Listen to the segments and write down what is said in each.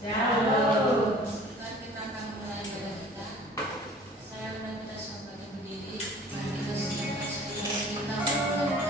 Jauh. Sebentar kita akan mulai ibadah kita. Saya undang kita semua berdiri. Mari kita siapkan sekali kita untuk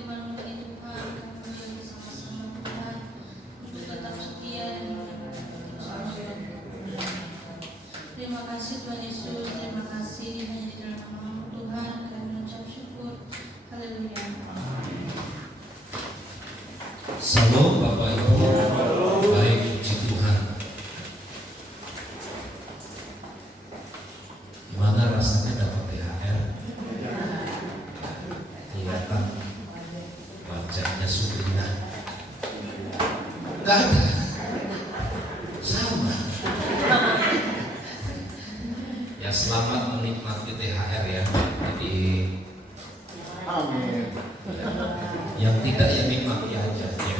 firman ini Tuhan, kami yang bersama-sama Tuhan untuk tetap setia dan terima kasih Tuhan Yesus, terima kasih hanya di dalam nama Tuhan kami mengucap syukur. Haleluya. Salam Bapak Ibu, baik puji Tuhan. Gimana rasanya dapat THR? Kelihatan wajahnya Subrina. Enggak ada. Sama. Ya selamat menikmati THR ya. Jadi Amin. yang tidak ya nikmati aja ya.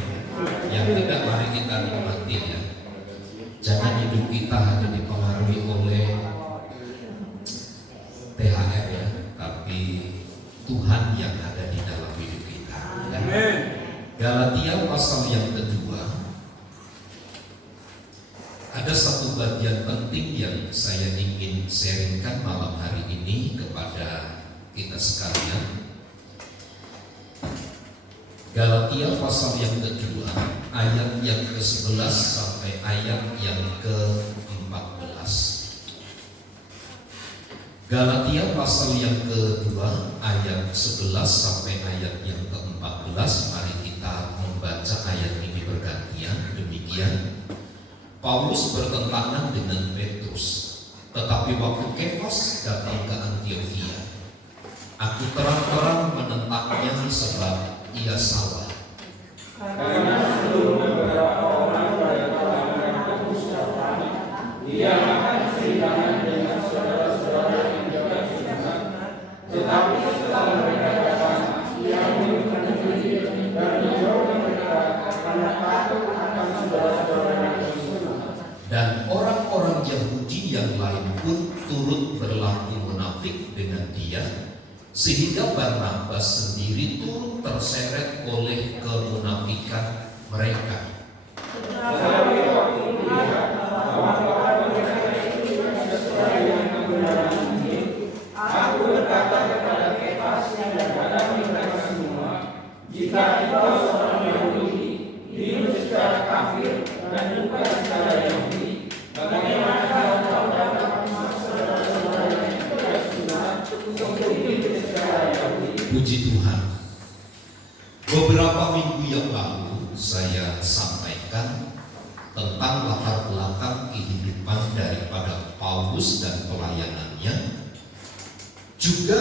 Yang tidak mari kita nikmati ya. Jangan hidup kita hanya dipengaruhi oleh THR ya, tapi Tuhan yang ada di dalam hidup kita ya. Galatia pasal yang kedua, ada satu bagian penting yang saya ingin sharingkan malam hari ini kepada kita sekalian. Galatia pasal yang kedua, ayat yang ke-11 sampai ayat yang ke-14. Galatia pasal yang kedua, ayat 11 sampai ayat yang ke-14. Mari kita membaca ayat ini bergantian. Demikian Paulus bertentangan dengan Petrus, tetapi waktu Kefas datang ke Antiokhia, aku terang-terang menentangnya sebab ia salah. Karena sebelum beberapa orang pada kalangan perpustakaan, ia akan kehilangan dengan saudara-saudara yang juga sunat. Tetapi setelah mereka datang, ia mengundurkan diri dan menjauhkan mereka karena takut akan saudara-saudara yang sunat. Dan orang-orang Yahudi yang lain pun turut berlaku munafik dengan dia, sehingga Barnabas sendiri turut terseret oleh kemunafikan mereka. Tetapi waktu melihat bahwa mereka itu sesuai dengan kebenaran ini, aku berkata kepada Kefas dan kepada mereka semua, jika engkau seorang Yahudi, hidup secara kafir dan bukan secara Yahudi, bagaimana engkau dapat memaksa saudara-saudara yang tidak sunat untuk hidup secara Yahudi? Puji Tuhan. Beberapa minggu yang lalu saya sampaikan tentang latar belakang kehidupan daripada Paulus dan pelayanannya, juga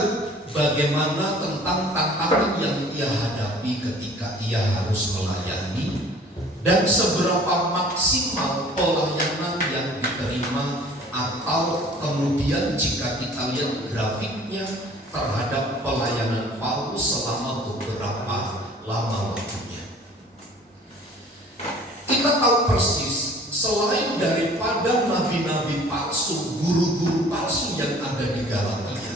bagaimana tentang tantangan yang ia hadapi ketika ia harus melayani, dan seberapa maksimal pelayanan yang diterima, atau kemudian jika kita lihat grafiknya terhadap pelayanan Paulus selama beberapa lama waktunya. Kita tahu persis, selain daripada nabi-nabi palsu, guru-guru palsu yang ada di Galatia,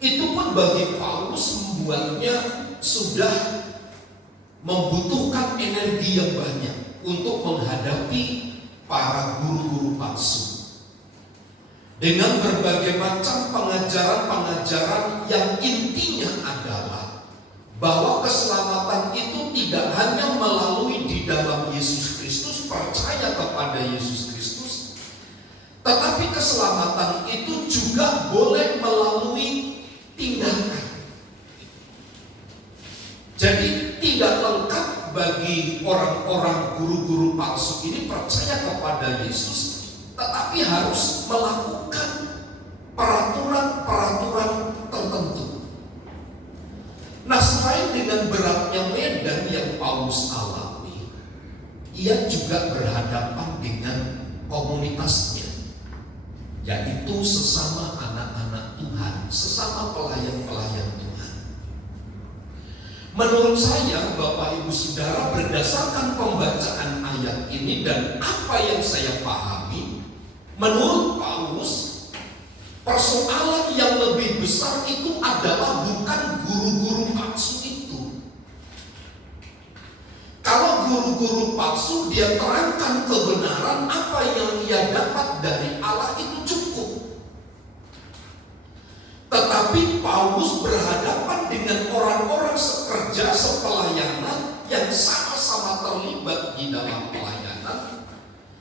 itu pun bagi Paulus membuatnya sudah membutuhkan energi yang banyak untuk menghadapi para guru-guru palsu dengan berbagai macam pengajaran-pengajaran yang intinya adalah bahwa keselamatan itu tidak hanya melalui di dalam Yesus Kristus, percaya kepada Yesus Kristus, tetapi keselamatan itu juga boleh melalui tindakan. Jadi tidak lengkap bagi orang-orang guru-guru palsu ini percaya kepada Yesus, tetapi harus melakukan peraturan-peraturan tertentu. Nah, selain dengan beratnya medan yang Paulus alami, ia juga berhadapan dengan komunitasnya, yaitu sesama anak-anak Tuhan, sesama pelayan-pelayan Tuhan. Menurut saya, Bapak Ibu Saudara, berdasarkan pembacaan ayat ini dan apa yang saya pahami, menurut Paulus, persoalan yang lebih besar itu adalah bukan guru-guru palsu itu. Kalau guru-guru palsu dia terangkan kebenaran, apa yang ia dapat dari Allah itu cukup. Tetapi Paulus berhadapan dengan orang-orang sekelas sepelayanan yang sama-sama terlibat di dalam pelayanan,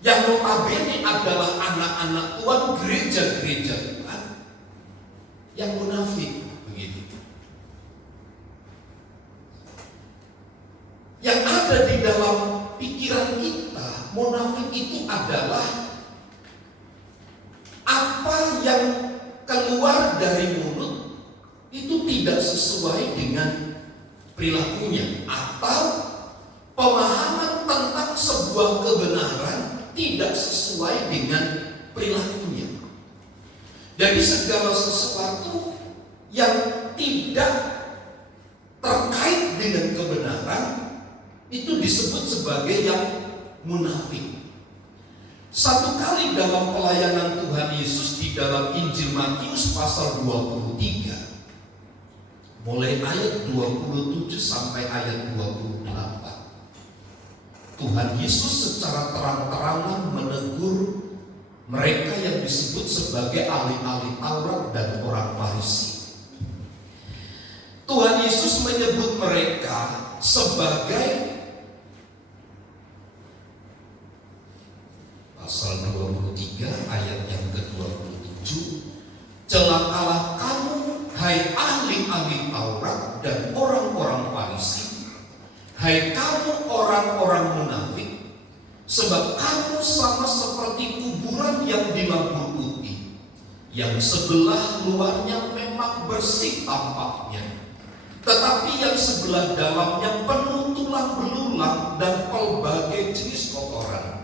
yang notabene adalah anak-anak Tuhan, gereja-gereja Tuhan, yang munafik begitu. Yang ada di dalam pikiran kita, munafik itu adalah apa yang keluar dari mulut itu tidak sesuai dengan perilakunya, atau pemahaman tentang sebuah kebenaran tidak sesuai dengan perilakunya. Jadi segala sesuatu yang tidak terkait dengan kebenaran itu disebut sebagai yang munafik. Satu kali dalam pelayanan Tuhan Yesus di dalam Injil Matius pasal 23, mulai ayat 27 sampai ayat 28, Tuhan Yesus secara terang-terangan menegur mereka yang disebut sebagai ahli-ahli Taurat dan orang Farisi. Tuhan Yesus menyebut mereka sebagai, pasal 23 ayat yang ke-27, celakalah kamu, hai ahli-ahli Taurat dan orang-orang Farisi, hai kamu orang-orang munafik, sebab kamu sama seperti kuburan yang dilabur putih, yang sebelah luarnya memang bersih tampaknya, tetapi yang sebelah dalamnya penuh tulang belulang dan pelbagai jenis kotoran.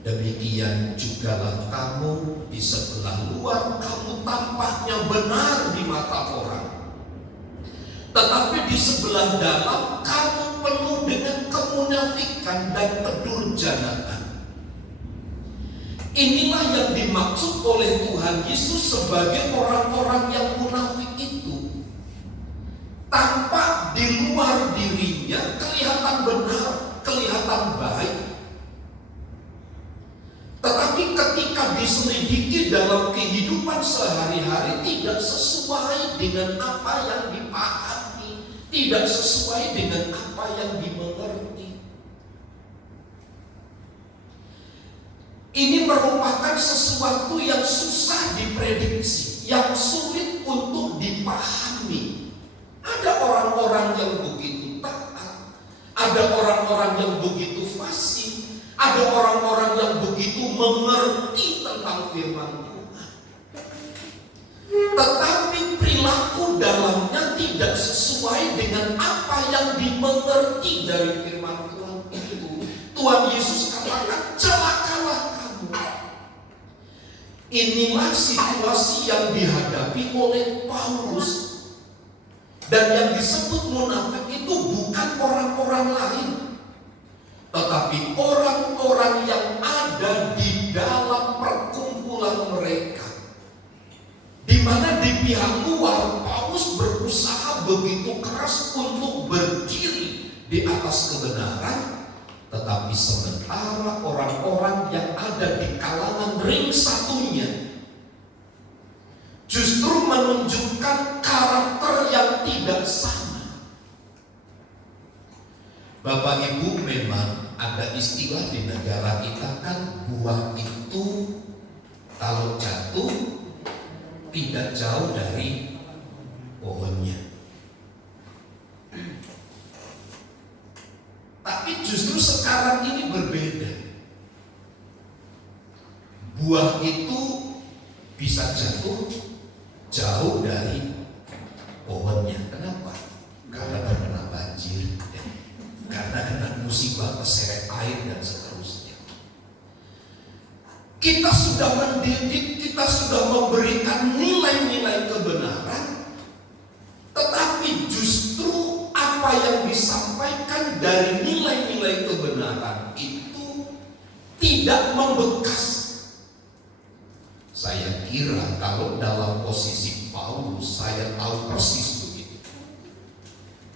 Demikian jugalah kamu, di sebelah luar kamu tampaknya benar di mata orang, tetapi di sebelah dalam kamu penuh dengan kemunafikan dan kedurjanaan. Inilah yang dimaksud oleh Tuhan Yesus sebagai orang-orang yang munafik itu. Tampak di luar dirinya kelihatan benar, kelihatan baik, tetapi ketika diselidiki dalam kehidupan sehari-hari tidak sesuai dengan apa yang dipahami, tidak sesuai dengan apa yang dimengerti. Ini merupakan sesuatu yang susah diprediksi, yang sulit untuk dipahami. Ada orang-orang yang begitu taat, ada orang-orang yang begitu fasih, ada orang-orang yang begitu mengerti tentang firman Tuhan, tetapi perilaku dalamnya tidak sesuai dengan apa yang dimengerti dari firman Tuhan itu. Tuhan Yesus katakan, celakalah kamu. Inilah situasi yang dihadapi oleh Paulus. Dan yang disebut munafik itu bukan orang-orang lain, tetapi orang-orang yang ada di dalam perkumpulan mereka, di mana di pihak luar Paulus berusaha begitu keras untuk berdiri di atas kebenaran, tetapi sementara orang-orang yang ada di kalangan ring satunya justru menunjukkan karakter yang tidak sama. Bapak Ibu, memang ada istilah di negara kita kan, buah itu kalau jatuh tidak jauh dari pohonnya. Tapi justru sekarang ini berbeda. Buah itu bisa jatuh jauh dari pohonnya. Kenapa? Karena terkena banjir, karena kena musibah, keseret air dan seterusnya. Kita sudah mendidik, kita sudah memberikan nilai-nilai kebenaran, tetapi justru apa yang disampaikan dari nilai-nilai kebenaran itu tidak membekas. Saya kira kalau dalam posisi Paulus, saya tahu persis begitu.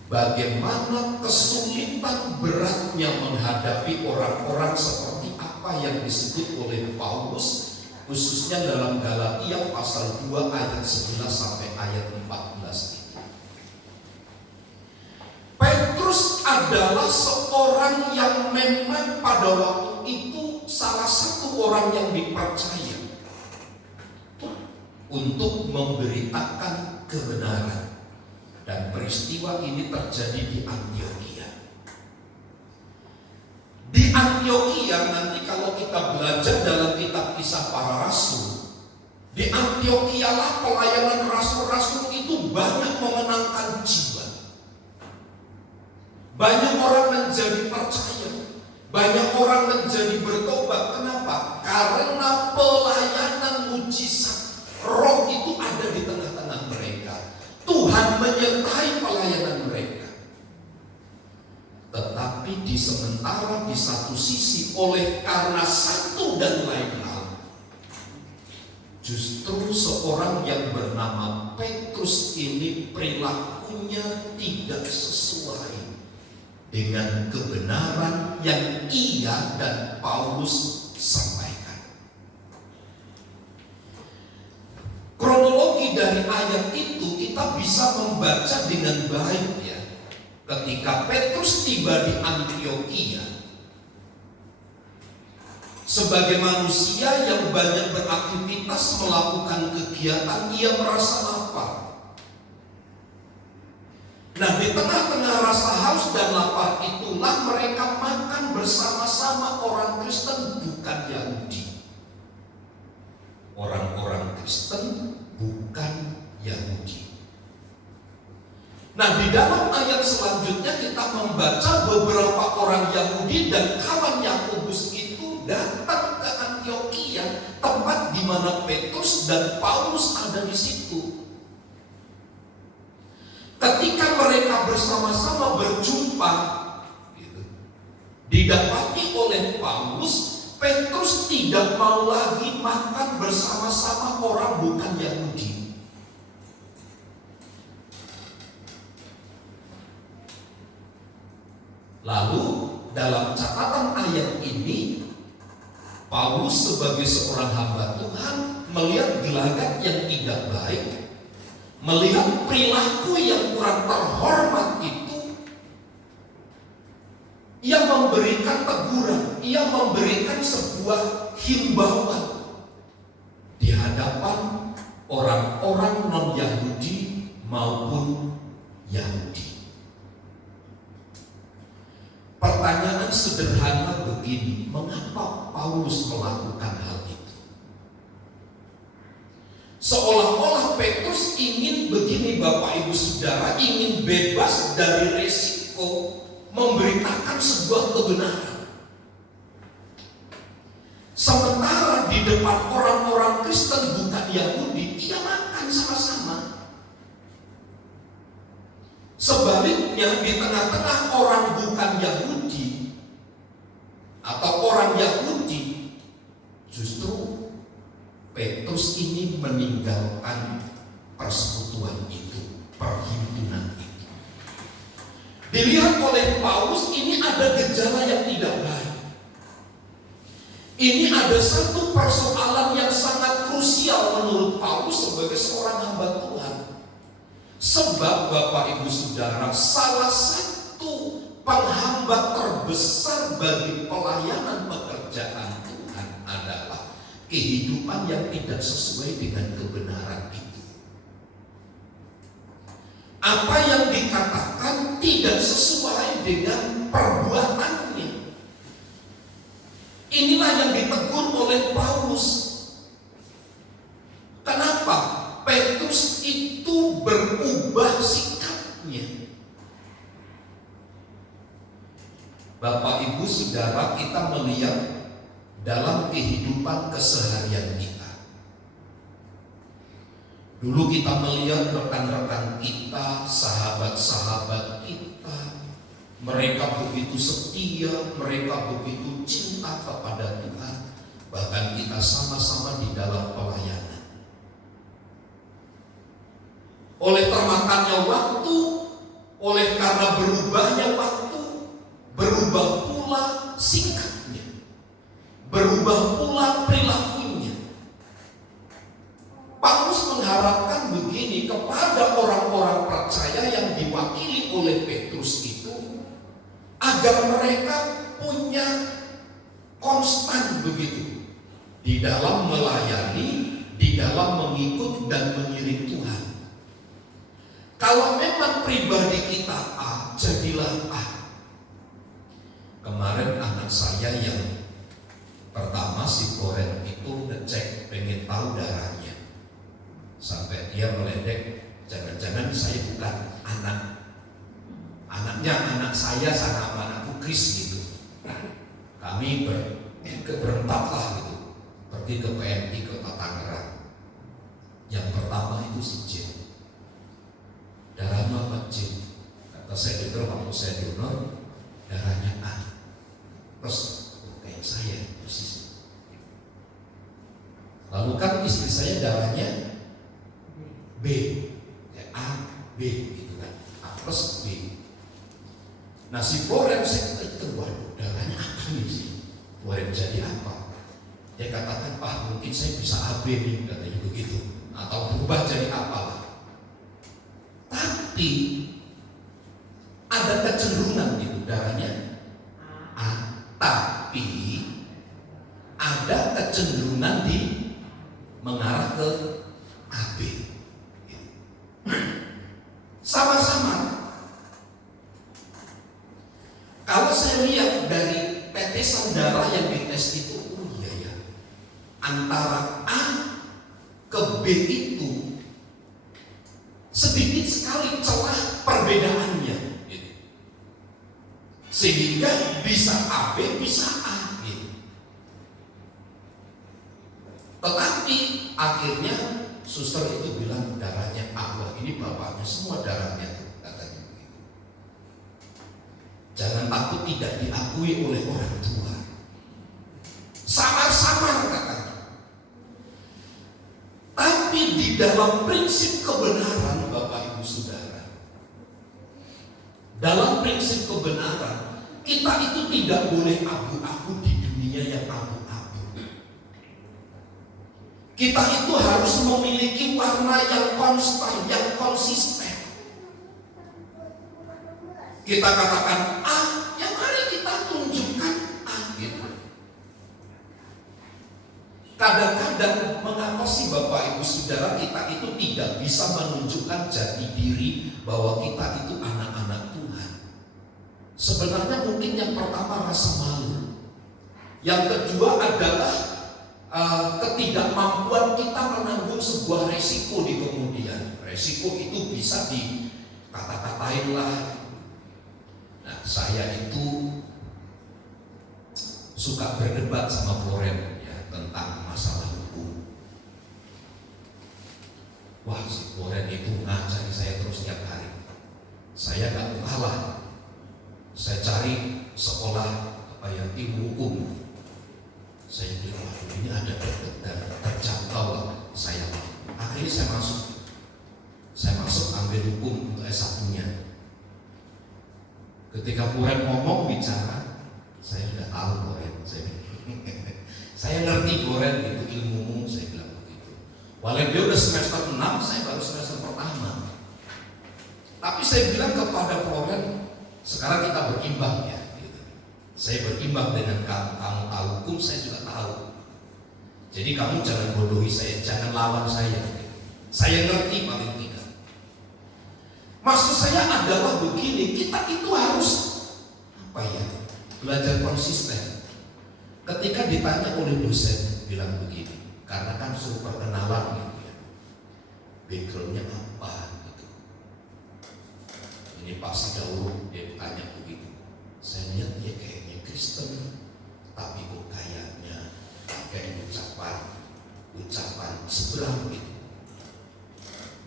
Bagaimana kesulitan beratnya menghadapi orang-orang seperti apa yang disebut oleh Paulus, khususnya dalam Galatia pasal 2 ayat 11 sampai ayat 14 ini. adalah seorang yang memang pada waktu itu salah satu orang yang dipercaya untuk memberitakan kebenaran. Dan peristiwa ini terjadi di Antioquia. Di Antioquia, nanti kalau kita belajar dalam kitab Kisah Para Rasul, di Antioquia lah pelayanan rasul-rasul itu banyak memenangkan jiwa. Banyak orang menjadi percaya, banyak orang menjadi bertobat. Kenapa? Karena pelayanan mujizat Roh itu ada di tengah-tengah mereka. Tuhan menyertai pelayanan mereka. Tetapi di sementara di satu sisi oleh karena satu dan lain hal, justru seorang yang bernama Petrus ini perilakunya tidak sesuai dengan kebenaran yang ia dan Paulus sampaikan. Kronologi dari ayat itu kita bisa membaca dengan baik ya. Ketika Petrus tiba di Antioquia, sebagai manusia yang banyak beraktivitas melakukan kegiatan, ia merasa lapar. Nah, di tengah-tengah rasa haus dan lapar itulah mereka makan bersama-sama orang Kristen bukan Yahudi. Orang-orang Kristen bukan Yahudi. Nah, di dalam ayat selanjutnya kita membaca beberapa orang Yahudi dan kawan Yakobus itu datang ke Antioquia, tempat di mana Petrus dan Paulus ada di situ. Ketika mereka bersama-sama berjumpa, didapati oleh Paulus, Petrus tidak mau lagi makan bersama-sama orang bukan Yahudi. Lalu dalam catatan ayat ini, Paulus sebagai seorang hamba Tuhan melihat gelagat yang tidak baik, melihat perilaku yang kurang terhormat itu, ia memberikan teguran, ia memberikan sebuah himbauan di hadapan orang-orang non-Yahudi maupun Yahudi. Pertanyaan sederhana begini, mengapa Paulus melakukan hal itu? Seolah-olah Petrus ingin begini, Bapak Ibu Saudara, ingin bebas dari resiko memberitakan sebuah kebenaran. Sementara di depan orang-orang Kristen bukan Yahudi, ia makan sama-sama. Sebaliknya di tengah-tengah orang bukan Yahudi atau orang Yahudi, justru Petrus ini meninggalkan persekutuan itu, perhimpunan itu. Dilihat oleh Paulus, ini ada gejala yang tidak baik. Ini ada satu persoalan yang sangat krusial menurut Paulus sebagai seorang hamba Tuhan. Sebab Bapak Ibu Saudara, salah satu penghambat terbesar bagi pelayanan pekerjaan Tuhan adalah kehidupan yang tidak sesuai dengan kebenaran itu. Apa yang dikatakan tidak sesuai dengan perbuatannya. Inilah yang ditegur oleh Paulus. Kenapa? Petrus itu berubah sikapnya. Bapak Ibu Saudara, kita melihat dalam kehidupan keseharian kita. Dulu kita melihat rekan-rekan kita, sahabat-sahabat kita, mereka begitu setia, mereka begitu cinta kepada Tuhan. Bahkan kita sama-sama di dalam pelayanan. Oleh termakannya waktu, oleh karena berubahnya waktu, berubah pula sikapnya, berubah pula perilakunya. Paulus mengharapkan begini kepada orang-orang percaya yang diwakili oleh Petrus itu, agar mereka punya konstan begitu di dalam melayani, di dalam mengikut dan mengiring Tuhan. Kalau memang pribadi kita A, jadilah A. Kemarin anak saya yang pertama si Koren itu ngecek, pengen tahu darahnya, sampai dia meledek, jangan-jangan saya bukan anaknya anak saya sama anakku Kris gitu. Kami berempat lah gitu, pergi ke PMI Kota Tangerang. Yang pertama itu si Jin, darahnya apa Jin? Kata saya dokter, waktu saya donor darahnya A. Terus kayak saya persis. Lalu kan istri saya darahnya B, kayak A, B gitu kan, A plus B. Nah si Florence saya kata, waduh darahnya apa nih sih? Florence jadi apa? Dia katakan, Pak mungkin saya bisa AB nih, katanya begitu, atau berubah jadi apa. Tapi ada kecenderungan gitu, darahnya A, tapi ada kecenderungan di mengarah ke AB. Sama-sama. Kalau saya lihat dari tetesan darah yang dites itu, oh iya ya, antara A ke B itu sedikit sekali celah perbedaannya, gitu. Sehingga bisa AB, bisa A. Gitu. Tetapi akhirnya suster itu bilang darahnya A, wah ini bapaknya semua darahnya tuh, katanya begitu. Jangan takut tidak diakui oleh orang tua. Samar-samar katanya. Tapi di dalam prinsip kebenaran Bapak Ibu Saudara, dalam prinsip kebenaran kita itu tidak boleh abu-abu di dunia yang abu-abu. Kita itu harus memiliki warna yang konstan, yang konsisten. Kita katakan A, ya mari kita tunjukkan A gitu. Kadang-kadang mengapa sih Bapak Ibu Saudara kita itu tidak bisa menunjukkan jati diri bahwa kita itu anak-anak Tuhan? Sebenarnya mungkin yang pertama rasa malu. Yang kedua adalah ketidakmampuan kita menanggung sebuah resiko di kemudian. Resiko itu bisa dikata-katain lah. Nah, saya itu suka berdebat sama Floren ya, tentang masalah hukum. Wah, si Floren itu ngajari saya terus tiap hari. Saya gak kalah. Saya cari sekolah ilmu hukum. Saya bilang, waduh ini ada terjangkau lah. Saya akhirnya saya masuk ambil hukum untuk S1-nya. Ketika Floren ngomong bicara, saya sudah tahu Floren. Saya ngerti Floren itu ilmumu, saya bilang begitu. Walaupun dia udah semester 6, saya baru semester pertama. Tapi saya bilang kepada Floren, sekarang kita berimbang ya. Gitu. Saya berimbang dengan kamu tahu hukum, saya juga tahu. Jadi kamu jangan bodohi saya, jangan lawan saya. Gitu. Saya ngerti paling tidak. Maksud saya adalah begini, kita itu harus belajar konsisten. Ketika ditanya oleh dosen bilang begini, karena kan suruh perkenalan gitu ya, backgroundnya apa gitu. Ini Pak Sidauro dia tanya begitu. Saya lihat dia kayaknya Kristen, tapi kok kayaknya pakai ucapan seberang gitu.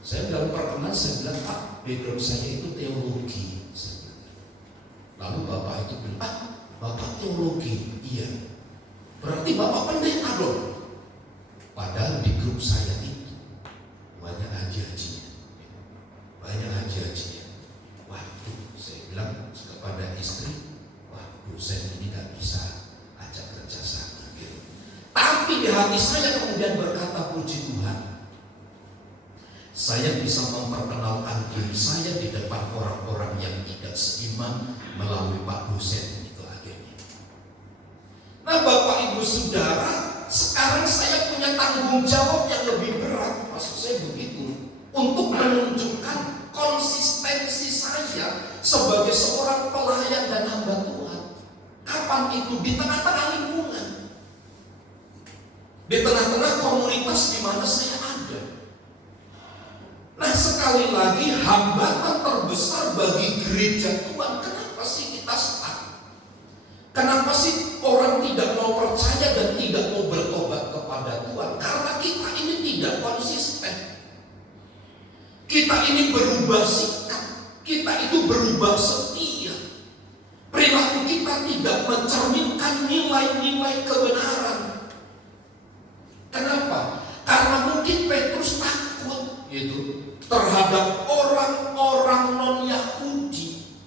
Saya dalam perkenalan saya bilang, Pak, background saya itu teologi. Lalu Bapak itu bilang, Bapak teologi? Iya. Berarti Bapak pendeta dong. Padahal di grup saya itu banyak haji-hajinya. Waduh, saya bilang kepada istri, wah dosen ini gak bisa ajak kerjasama gitu. Tapi di hati saya kemudian berkata, puji Tuhan, Saya bisa memperkenalkan diri saya di depan orang-orang yang tidak seiman melalui Pak dosen itu akhirnya. Nah Bapak Ibu Saudara, sekarang saya punya tanggung jawab yang lebih berat, maksud saya begitu, untuk menunjukkan konsistensi saya sebagai seorang pelayan dan hamba Tuhan. Kapan itu? Di tengah-tengah lingkungan, di tengah-tengah komunitas di mana saya ada. Nah sekali lagi, hambatan terbesar bagi gereja Tuhan, kenapa sih kita stuck? Kenapa sih orang tidak mau percaya dan tidak mau bertobat kepada Tuhan? Karena kita ini tidak konsisten. Kita ini berubah sikap, kita itu berubah setia. Perilaku kita tidak mencerminkan nilai-nilai kebenaran. Kenapa? Karena mungkin Petrus takut gitu terhadap orang-orang non-Yahudi.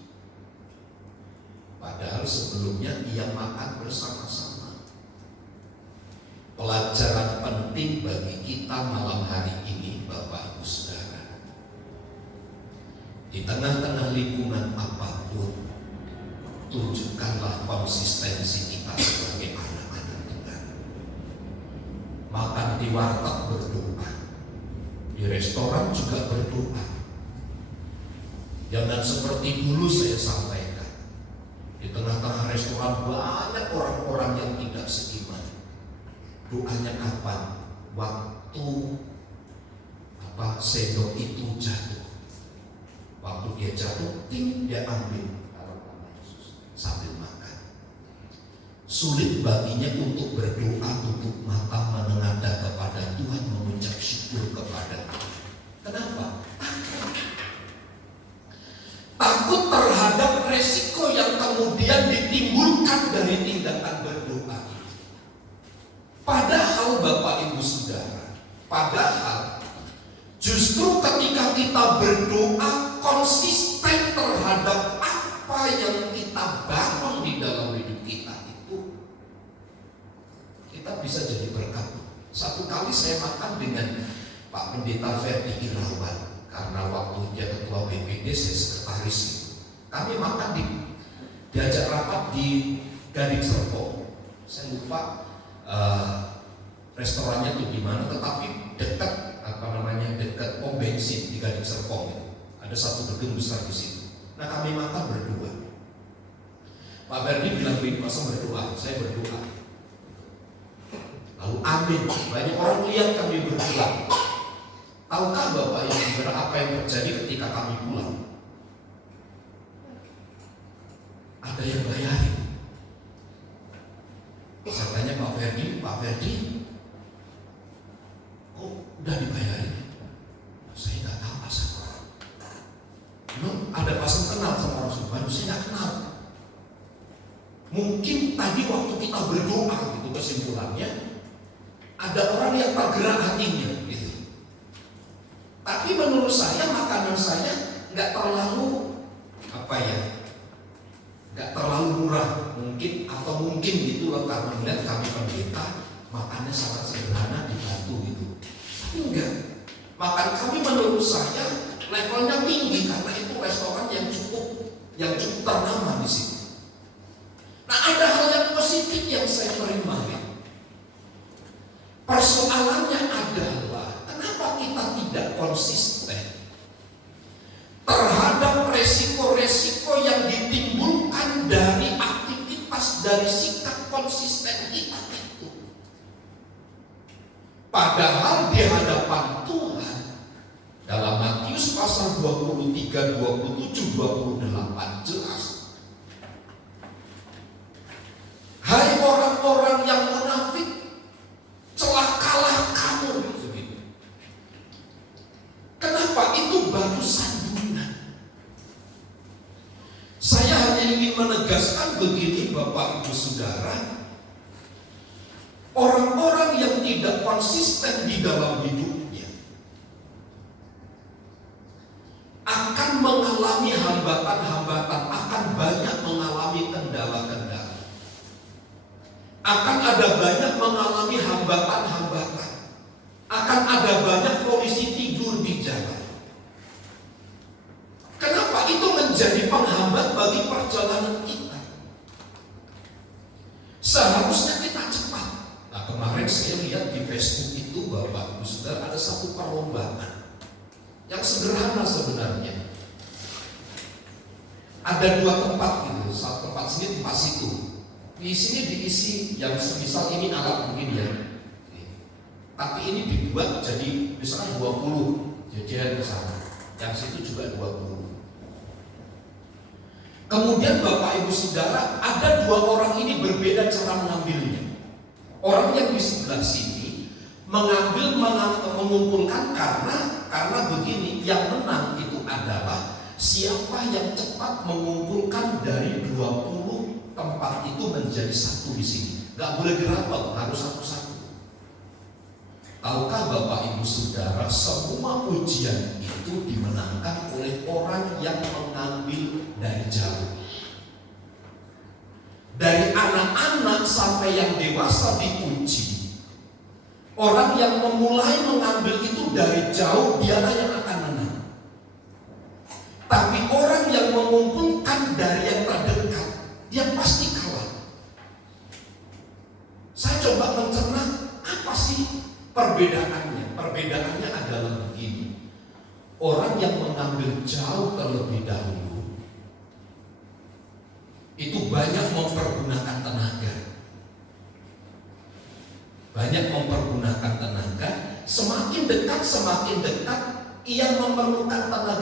Padahal sebelumnya ia makan bersama-sama. Pelajaran penting bagi kita malam hari ini, Bapak Ibu Saudara. Di tengah-tengah lingkungan apapun, tunjukkanlah konsistensi kita sebagai anak-anak Tuhan. Makan di warteg berdoa, di restoran juga berdoa. Jangan seperti dulu saya sampaikan, di tengah-tengah restoran banyak orang-orang yang tidak seiman. Doanya kapan? Waktu sendok itu jatuh. Waktu dia jatuh, dia ambil sambil makan. Sulit baginya untuk berdoa, tutup mata, menengadah kepada Tuhan, mengucap syukur kepada Tuhan. Kenapa? Takut terhadap resiko yang kemudian ditimbulkan dari tindakan berdoa ini. Padahal Bapak Ibu Saudara, padahal justru ketika kita berdoa konsisten terhadap apa yang kita bangun di dalam hidup kita itu, kita bisa jadi berkat. Satu kali saya makan dengan Pak Pendeta Ferdi Irawan, karena waktu dia ketua BPD, saya sekretaris itu. Kami makan diajak rapat di Gading Serpong. Saya lupa restorannya itu di mana, tetapi dekat dekat pom bensin di Gading Serpong. Ada satu gedung besar di situ. Nah kami makan berdua. Pak Ferdi bilang begini, masa berdoa? Saya berdoa. Lalu amin. Banyak orang lihat kami berdoa. Tahukah Bapak Ibu Saudara apa yang terjadi ketika kami pulang? Ada yang bayarin. Saya tanya Pak Ferdi, kok udah dibayarin? Saya nggak tahu pasal. Memang ada pasal kenal sama orang Subhan, saya nggak kenal. Mungkin tadi waktu kita berdoa gitu, kesimpulannya ada orang yang tergerak hatinya gitu. Tapi menurut saya makanan saya nggak terlalu nggak terlalu murah mungkin, atau mungkin gitu loh, karena melihat kami pendeta makannya sangat sederhana, dibantu gitu. Tapi enggak, makan kami menurut saya levelnya tinggi karena itu restoran yang cukup ternama di sini. Nah ada hal yang positif yang saya terima ya. Persoalannya adalah kenapa kita tidak konsisten terhadap resiko-resiko yang ditimbulkan dari aktivitas, dari sikap konsisten kita itu. Padahal di hadapan Tuhan dalam Matius pasal 23, 27, 28 jelas, hai orang-orang yang munafik, celakalah kamu. Kenapa? Itu baru sandungan. Saya hanya ingin menegaskan begini Bapak Ibu Saudara, orang-orang yang tidak konsisten di dalam hidupnya akan mengalami hambatan-hambatan, akan banyak mengalami kendala-kendala, akan ada banyak mengalami hambatan-hambatan, akan ada banyak polisi tidur di jalan. perjalanan kita. Seharusnya kita cepat. Nah, kemarin saya lihat di Facebook itu, Bapak Ibu Saudara, ada satu perlombaan yang sederhana sebenarnya. Ada 2 tempat gitu, satu tempat sini, tempat situ. Di sini diisi yang semisal ini alat mungkin ya. Tapi ini dibuat jadi misalnya 20 jajan ke sana. Yang situ juga 20. Kemudian Bapak Ibu Saudara, ada 2 orang ini berbeda cara mengambilnya. Orang yang di sebelah sini mengumpulkan karena begini, yang menang itu adalah siapa yang cepat mengumpulkan dari 20 tempat itu menjadi satu di sini. Gak boleh dirapel, harus satu-satu. Tahukah Bapak Ibu Saudara, semua ujian itu dimenangkan oleh orang yang mengambil dari jauh. Dari anak-anak sampai yang dewasa diuji. Orang yang memulai mengambil itu dari jauh, dialah yang akan menang. Tapi orang yang mengumpulkan dari yang terdekat, dia pasti kalah. Saya coba mencerna, apa sih perbedaannya? Perbedaannya adalah begini. Orang yang mengambil jauh terlebih dahulu itu banyak mempergunakan tenaga. Banyak mempergunakan tenaga. Semakin dekat ia memerlukan tenaga